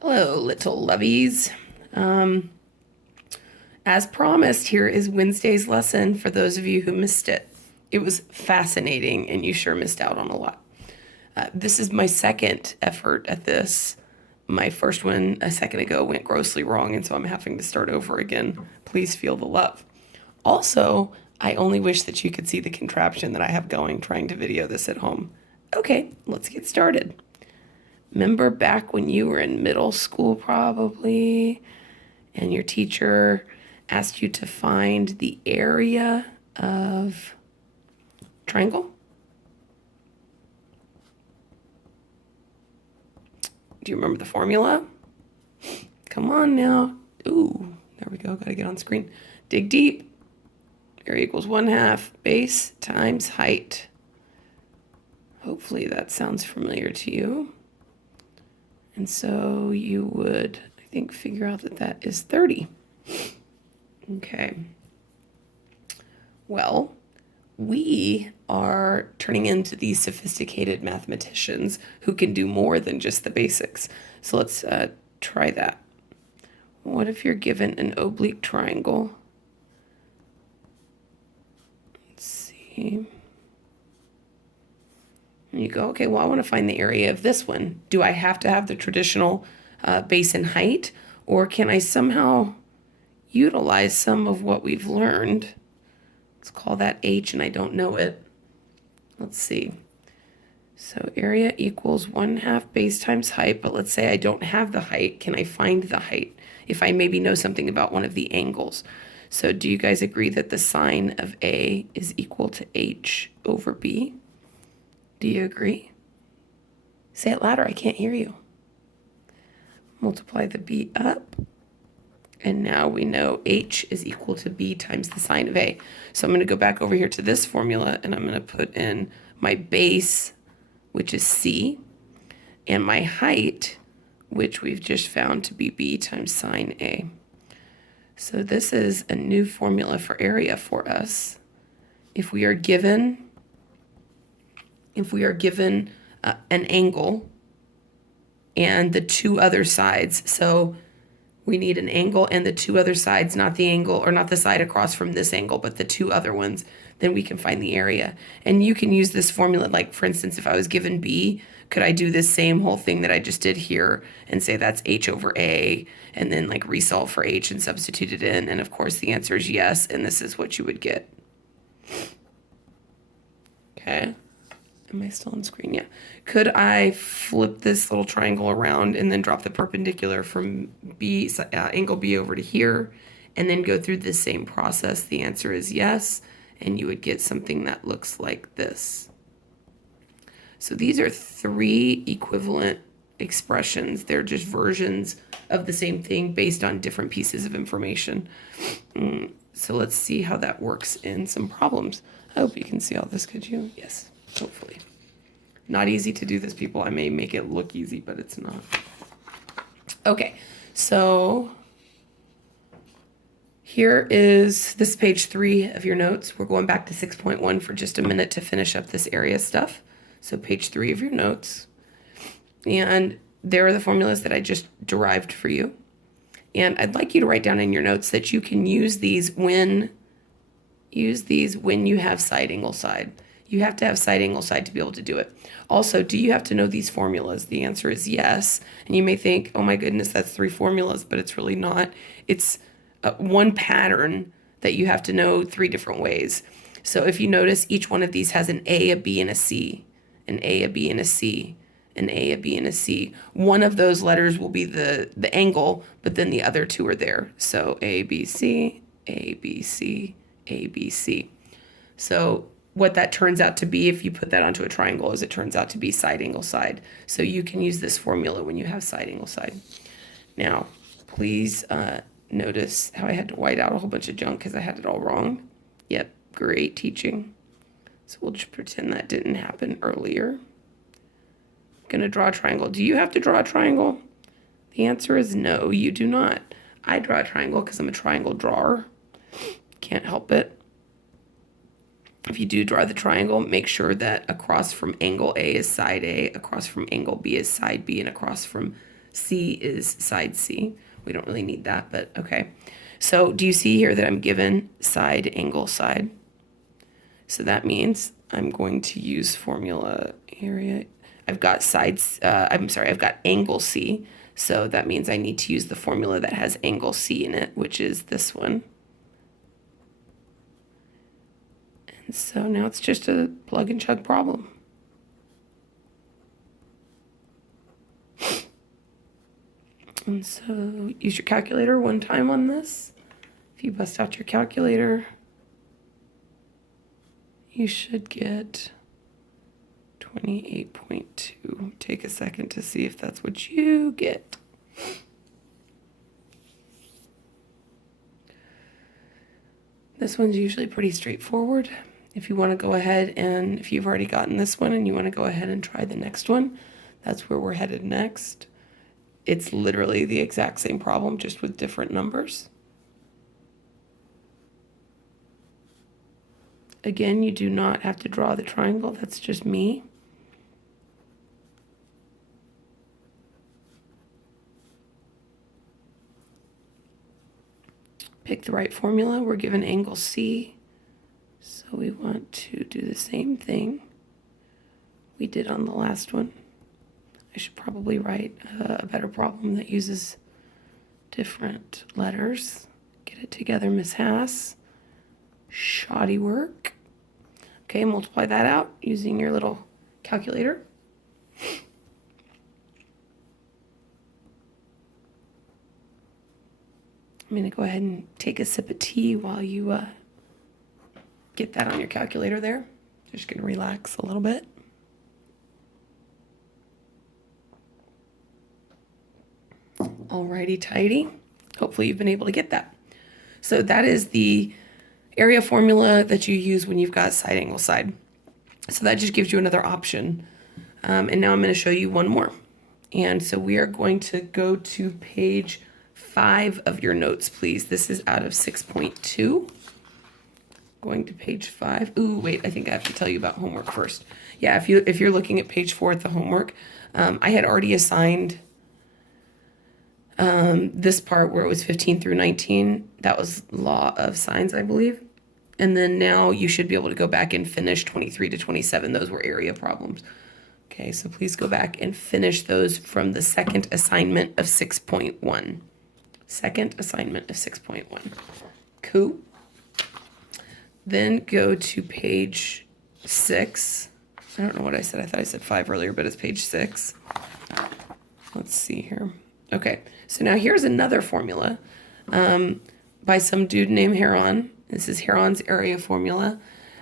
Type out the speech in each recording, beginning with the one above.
Hello, little lovies. Um, as promised, here is Wednesday's lesson for those of you who missed it. It was fascinating, and you sure missed out on a lot. This is my second effort at this. My first one a second ago went grossly wrong, and so I'm having to start over again. Please feel the love. Also, I only wish that you could see the contraption that I have going trying to video this at home. Okay, let's get started. Remember back when you were in middle school, probably, and your teacher asked you to find the area of triangle? Do you remember the formula? Come on now. Ooh, there we go. Got to get on screen. Dig deep. Area equals 1/2 base times height. Hopefully that sounds familiar to you. And so you would, I think, figure out that that is 30. Okay. Well, we are turning into these sophisticated mathematicians who can do more than just the basics. So let's try that. What if you're given an oblique triangle? Let's see. And you go, okay, well, I want to find the area of this one. Do I have to have the traditional base and height, or can I somehow utilize some of what we've learned? Let's call that H, and I don't know it. Let's see. So area equals 1/2 base times height, but let's say I don't have the height. Can I find the height if I maybe know something about one of the angles? So do you guys agree that the sine of A is equal to H over B? Do you agree? Say it louder, I can't hear you. Multiply the B up. And now we know H is equal to B times the sine of A. So I'm going to go back over here to this formula, and I'm going to put in my base, which is C, and my height, which we've just found to be B times sine A. So this is a new formula for area for us. If we are given an angle and the two other sides, so we need an angle and the two other sides, not the angle or not the side across from this angle, but the two other ones, then we can find the area. And you can use this formula, like for instance, if I was given B, could I do this same whole thing that I just did here and say that's H over A, and then like resolve for H and substitute it in? And of course the answer is yes, and this is what you would get. Okay. Am I still on screen? Yeah. Could I flip this little triangle around and then drop the perpendicular from B, angle B over to here, and then go through the same process? The answer is yes, and you would get something that looks like this. So these are three equivalent expressions. They're just versions of the same thing based on different pieces of information. So let's see how that works in some problems. I hope you can see all this, could you? Yes. Hopefully. Not easy to do this, people. I may make it look easy, but it's not. Okay, so here is this page 3 of your notes. We're going back to 6.1 for just a minute to finish up this area stuff. So page 3 of your notes. And there are the formulas that I just derived for you. And I'd like you to write down in your notes that you can use these when you have side angle side. You have to have side angle side to be able to do it. Also, do you have to know these formulas? The answer is yes. And you may think, oh my goodness, that's 3 formulas, but it's really not. It's one pattern that you have to know 3 different ways. So if you notice, each one of these has an A, a B, and a C, an A, a B, and a C, an A, a B, and a C. One of those letters will be the angle, but then the other 2 are there. So A, B, C, A, B, C, A, B, C. So what that turns out to be, if you put that onto a triangle, is it turns out to be side angle side. So you can use this formula when you have side angle side. Now, please notice how I had to white out a whole bunch of junk because I had it all wrong. Yep, great teaching. So we'll just pretend that didn't happen earlier. I'm gonna draw a triangle. Do you have to draw a triangle? The answer is no, you do not. I draw a triangle because I'm a triangle drawer. Can't help it. If you do draw the triangle, make sure that across from angle A is side A, across from angle B is side B, and across from C is side C. We don't really need that, but okay. So do you see here that I'm given side, angle, side? So that means I'm going to use formula area. I've got sides, I've got angle C. So that means I need to use the formula that has angle C in it, which is this one. And so now it's just a plug and chug problem. And so use your calculator one time on this. If you bust out your calculator, you should get 28.2. Take a second to see if that's what you get. This one's usually pretty straightforward. If you want to go ahead and if you've already gotten this one and you want to go ahead and try the next one, that's where we're headed next. It's literally the exact same problem, just with different numbers. Again, you do not have to draw the triangle. That's just me. Pick the right formula. We're given angle C. So we want to do the same thing we did on the last one. I should probably write a better problem that uses different letters. Get it together, Miss Haas. Shoddy work. Okay, multiply that out using your little calculator. I'm going to go ahead and take a sip of tea while you get that on your calculator there. Just going to relax a little bit. Alrighty tighty. Hopefully you've been able to get that. So that is the area formula that you use when you've got side, angle, side. So that just gives you another option. And now I'm going to show you one more. And so we are going to go to page 5 of your notes, please. This is out of 6.2. Going to page 5. Ooh, wait, I think I have to tell you about homework first. Yeah, if you're looking at page 4 at the homework, I had already assigned this part where it was 15 through 19. That was law of sines, I believe. And then now you should be able to go back and finish 23 to 27. Those were area problems. Okay, so please go back and finish those from the second assignment of 6.1. Second assignment of 6.1. Cool. Then go to page 6. I don't know what I said. I thought I said 5 earlier, but it's page 6. Let's see here. Okay, so now here's another formula by some dude named Heron. This is Heron's area formula.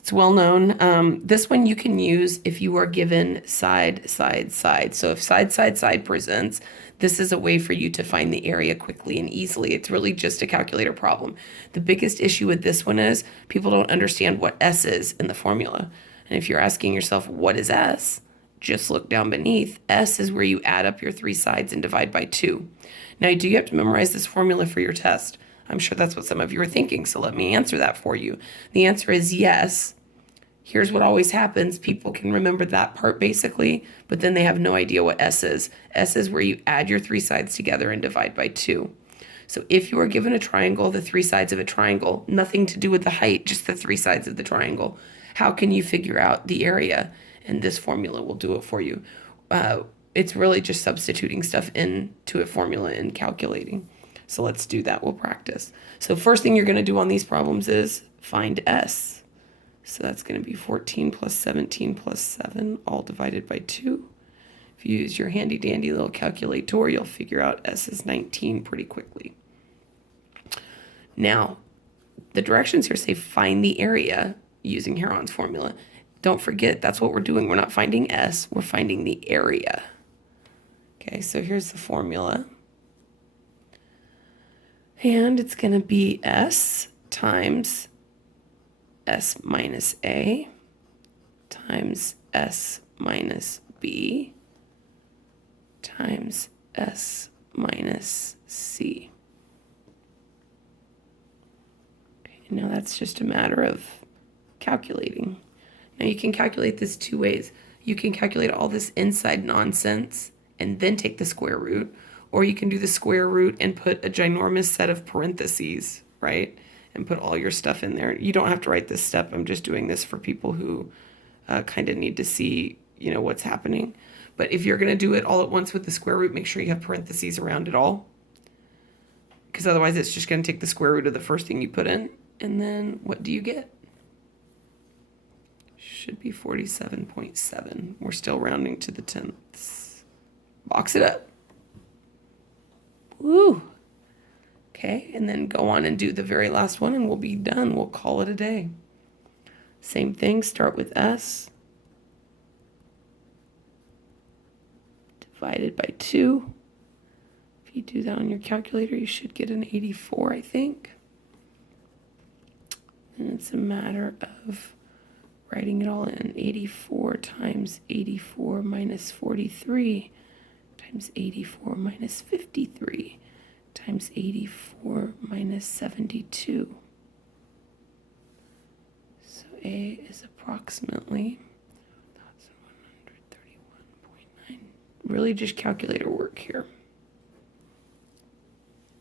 It's well known. This one you can use if you are given side, side, side. So if side, side, side presents, this is a way for you to find the area quickly and easily. It's really just a calculator problem. The biggest issue with this one is people don't understand what S is in the formula. And if you're asking yourself, what is S? Just look down beneath. S is where you add up your 3 sides and divide by 2. Now, do you have to memorize this formula for your test? I'm sure that's what some of you are thinking, so let me answer that for you. The answer is yes. Here's what always happens. People can remember that part basically, but then they have no idea what S is. S is where you add your 3 sides together and divide by 2. So if you are given a triangle, the 3 sides of a triangle, nothing to do with the height, just the 3 sides of the triangle, how can you figure out the area? And this formula will do it for you. It's really just substituting stuff into a formula and calculating. So let's do that. We'll practice. So first thing you're going to do on these problems is find S. So that's going to be 14 plus 17 plus 7, all divided by 2. If you use your handy dandy little calculator, you'll figure out S is 19 pretty quickly. Now, the directions here say find the area using Heron's formula. Don't forget, that's what we're doing. We're not finding S, we're finding the area. Okay, so here's the formula. And it's going to be S times S minus A times S minus B times S minus C. Okay, now that's just a matter of calculating. Now you can calculate this 2 ways. You can calculate all this inside nonsense and then take the square root, or you can do the square root and put a ginormous set of parentheses, right? And put all your stuff in there. You don't have to write this step. I'm just doing this for people who kind of need to see, what's happening. But if you're going to do it all at once with the square root, make sure you have parentheses around it all. Because otherwise it's just going to take the square root of the first thing you put in. And then what do you get? Should be 47.7. We're still rounding to the tenths. Box it up. Woo. Okay, and then go on and do the very last one and we'll be done. We'll call it a day. Same thing, start with S. Divided by 2. If you do that on your calculator, you should get an 84, I think. And it's a matter of writing it all in. 84 times 84 minus 43 times 84 minus 53 times 84 minus 72. So A is approximately 1,131.9. Really just calculator work here.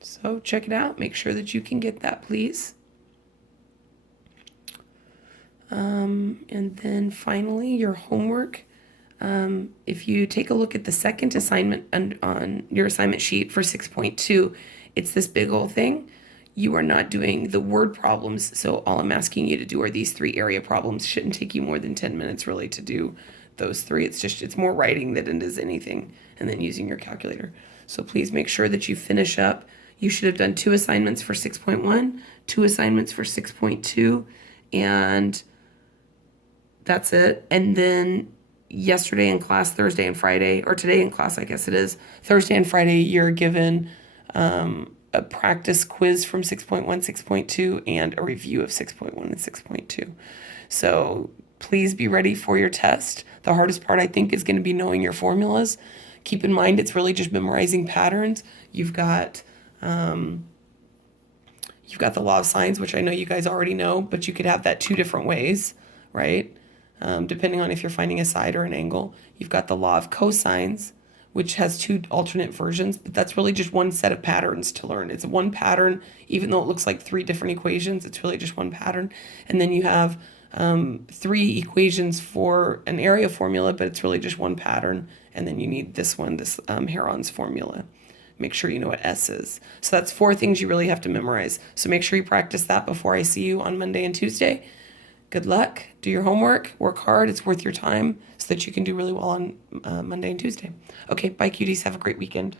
So check it out. Make sure that you can get that, please. And then finally, your homework. If you take a look at the second assignment on your assignment sheet for 6.2, it's this big old thing. You are not doing the word problems, so all I'm asking you to do are these 3 area problems. Shouldn't take you more than 10 minutes really to do those 3. It's more writing than it is anything, and then using your calculator. So please make sure that you finish up. You should have done 2 assignments for 6.1, 2 assignments for 6.2, and that's it. And then yesterday in class, Thursday and Friday, or today in class, I guess it is, Thursday and Friday, you're given a practice quiz from 6.1, 6.2, and a review of 6.1 and 6.2. So please be ready for your test. The hardest part, I think, is going to be knowing your formulas. Keep in mind, it's really just memorizing patterns. You've got the law of sines, which I know you guys already know, but you could have that 2 different ways, right? Depending on if you're finding a side or an angle. You've got the law of cosines, which has 2 alternate versions, but that's really just one set of patterns to learn. It's one pattern, even though it looks like 3 different equations, it's really just one pattern. And then you have 3 equations for an area formula, but it's really just one pattern. And then you need this one, this Heron's formula. Make sure you know what S is. So that's 4 things you really have to memorize. So make sure you practice that before I see you on Monday and Tuesday. Good luck. Do your homework. Work hard. It's worth your time so that you can do really well on Monday and Tuesday. Okay, bye, cuties. Have a great weekend.